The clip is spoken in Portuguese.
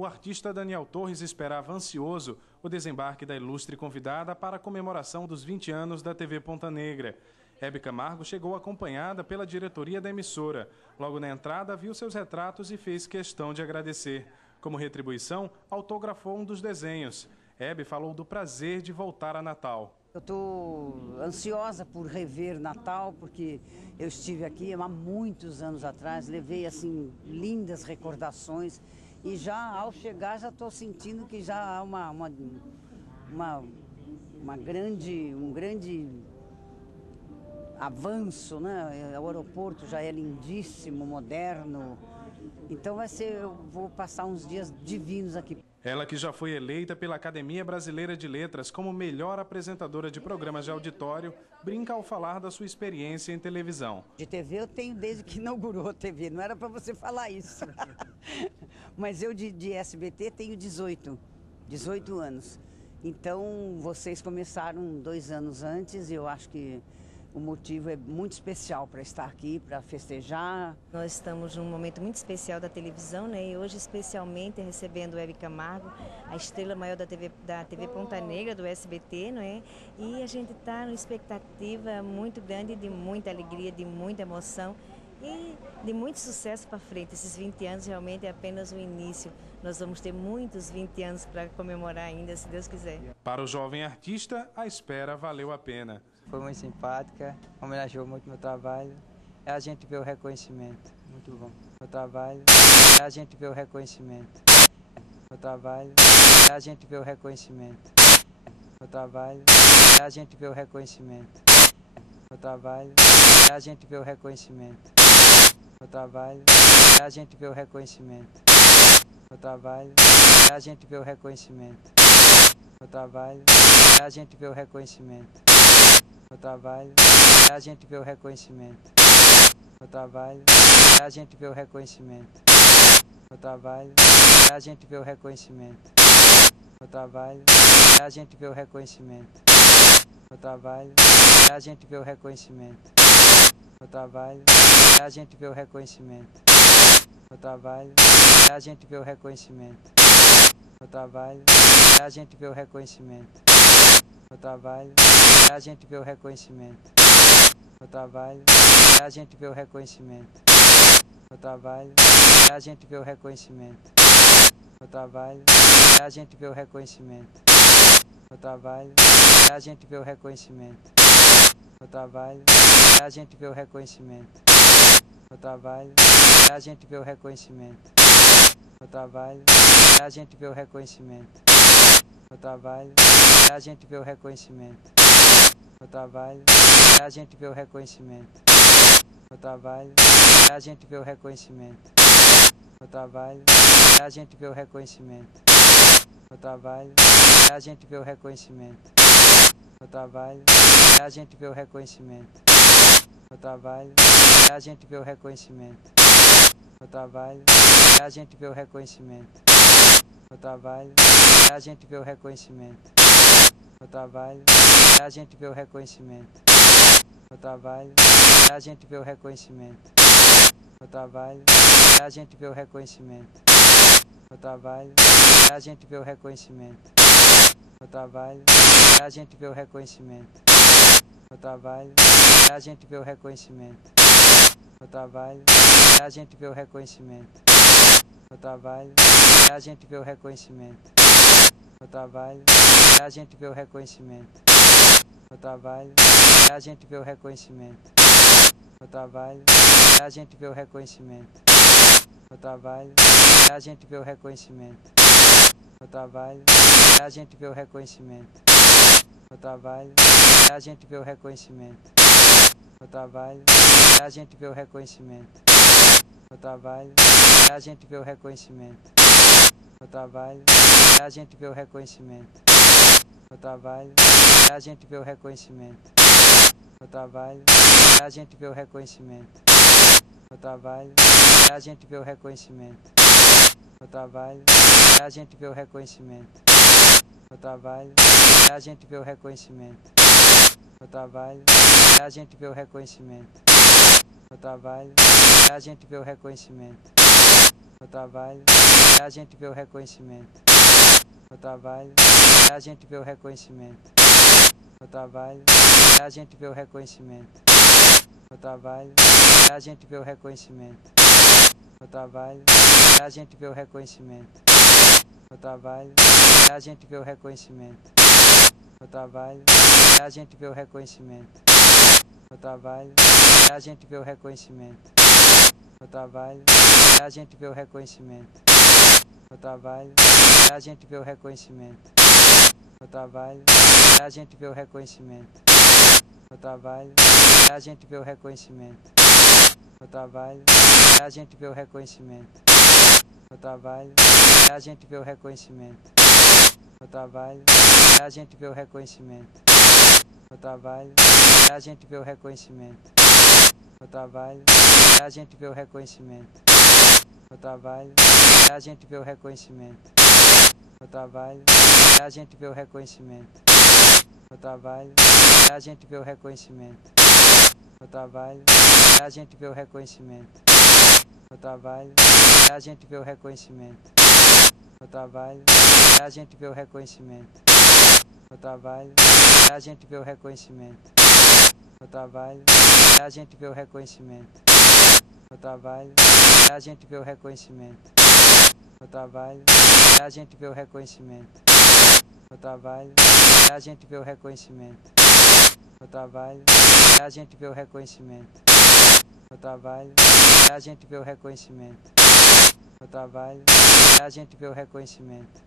O artista Daniel Torres esperava ansioso o desembarque da ilustre convidada para a comemoração dos 20 anos da TV Ponta Negra. Hebe Camargo chegou acompanhada pela diretoria da emissora. Logo na entrada, viu seus retratos e fez questão de agradecer. Como retribuição, autografou um dos desenhos. Hebe falou do prazer de voltar a Natal. Eu estou ansiosa por rever Natal, porque eu estive aqui há muitos anos atrás, levei assim lindas recordações e já ao chegar já estou sentindo que já há um grande avanço, né? O aeroporto já é lindíssimo, moderno, então eu vou passar uns dias divinos aqui. Ela, que já foi eleita pela Academia Brasileira de Letras como melhor apresentadora de programas de auditório, brinca ao falar da sua experiência em televisão. De TV eu tenho desde que inaugurou a TV, não era para você falar isso. Mas eu de SBT tenho 18 anos. Então vocês começaram 2 anos antes e eu acho que o motivo é muito especial para estar aqui, para festejar. Nós estamos num momento muito especial da televisão, né? E hoje especialmente recebendo Hebe Camargo, a estrela maior da TV Ponta Negra, do SBT, não é? E a gente está numa expectativa muito grande, de muita alegria, de muita emoção e de muito sucesso para frente. Esses 20 anos realmente é apenas o início. Nós vamos ter muitos 20 anos para comemorar ainda, se Deus quiser. Para o jovem artista, a espera valeu a pena. Foi muito simpática, homenageou muito meu trabalho. E a gente vê o reconhecimento, muito bom. Meu trabalho, e a gente vê o reconhecimento. Meu trabalho, e a gente vê o reconhecimento. Meu trabalho, e a gente vê o reconhecimento. Meu trabalho, e a gente vê o reconhecimento. Meu trabalho, e a gente vê o reconhecimento. Meu trabalho, e a gente vê o reconhecimento. Meu trabalho, e a gente vê o reconhecimento. Meu trabalho, a gente vê o reconhecimento. Meu trabalho, a gente vê o reconhecimento. Meu trabalho, a gente vê o reconhecimento. Meu trabalho, a gente vê o reconhecimento. Meu trabalho, a gente vê o reconhecimento. Meu trabalho, a gente vê o reconhecimento. Meu trabalho, a gente vê o reconhecimento. Meu trabalho, a gente vê o reconhecimento. Meu trabalho, a gente vê o reconhecimento. Meu trabalho, a gente vê o reconhecimento. Meu trabalho, a gente vê o reconhecimento. Meu trabalho, a gente vê o reconhecimento. Meu trabalho, a gente vê o reconhecimento. Meu trabalho, a gente vê o reconhecimento. Meu trabalho, a gente vê o reconhecimento. Meu trabalho, a gente vê o reconhecimento. Meu trabalho, a gente vê o reconhecimento. Meu trabalho, a gente vê o reconhecimento. Meu trabalho, a gente vê o reconhecimento. Meu trabalho, a gente vê o reconhecimento. Meu trabalho, a gente vê o reconhecimento. Meu trabalho, a gente vê o reconhecimento. Meu trabalho, a gente vê o reconhecimento. Meu trabalho, a gente vê o reconhecimento. Meu trabalho, a gente vê o reconhecimento. Meu trabalho, a gente vê o reconhecimento. Meu trabalho, a gente vê o reconhecimento. Meu trabalho, a gente vê o reconhecimento. Meu trabalho, a gente vê o reconhecimento. Meu trabalho, a gente vê o reconhecimento. Meu trabalho, a gente vê o reconhecimento. Meu trabalho, a gente vê o reconhecimento. Meu trabalho, a gente vê o reconhecimento. Meu trabalho, a gente vê o reconhecimento. Meu trabalho, a gente vê o reconhecimento. Meu trabalho, a gente vê o reconhecimento. Meu trabalho, a gente vê o reconhecimento. Meu trabalho, a gente vê o reconhecimento. Meu trabalho, a gente vê o reconhecimento. Meu trabalho, a gente vê o reconhecimento. Meu trabalho, a gente vê o reconhecimento. Meu trabalho, a gente vê o reconhecimento. Meu trabalho, a gente vê o reconhecimento. Meu trabalho, a gente vê o reconhecimento. Meu trabalho, a gente vê o reconhecimento. Meu trabalho, a gente vê o reconhecimento. Meu trabalho, a gente vê o reconhecimento. Meu trabalho, a gente vê o reconhecimento. Meu trabalho, a gente vê o reconhecimento. no trabalho, a gente vê o reconhecimento. No trabalho, a gente vê o reconhecimento. No trabalho, a gente vê o reconhecimento. No trabalho, a gente vê o reconhecimento. No trabalho, a gente vê o reconhecimento. No trabalho, a gente vê o reconhecimento. No trabalho, a gente vê o reconhecimento. No trabalho, a gente vê o reconhecimento. No trabalho, a gente vê o reconhecimento. No trabalho, a gente vê o reconhecimento. No trabalho, a gente vê o reconhecimento. No trabalho, a gente vê o reconhecimento. No trabalho, a gente vê o reconhecimento. No trabalho, a gente vê o reconhecimento. No trabalho, a gente vê o reconhecimento. No trabalho, a gente vê o reconhecimento. No trabalho, a gente vê o reconhecimento. No trabalho, a gente vê o reconhecimento. No trabalho, a gente vê o reconhecimento. No trabalho, a gente vê o reconhecimento. No trabalho, a gente vê o reconhecimento. No trabalho, a gente vê o reconhecimento. No trabalho, a gente vê o reconhecimento. No trabalho, a gente vê o reconhecimento. No trabalho, a gente vê o reconhecimento. No trabalho, a gente vê o reconhecimento. No trabalho, a gente vê o reconhecimento. No trabalho, a gente vê o reconhecimento. No trabalho, a gente vê o reconhecimento. No trabalho, a gente vê o reconhecimento. No trabalho, a gente vê o reconhecimento.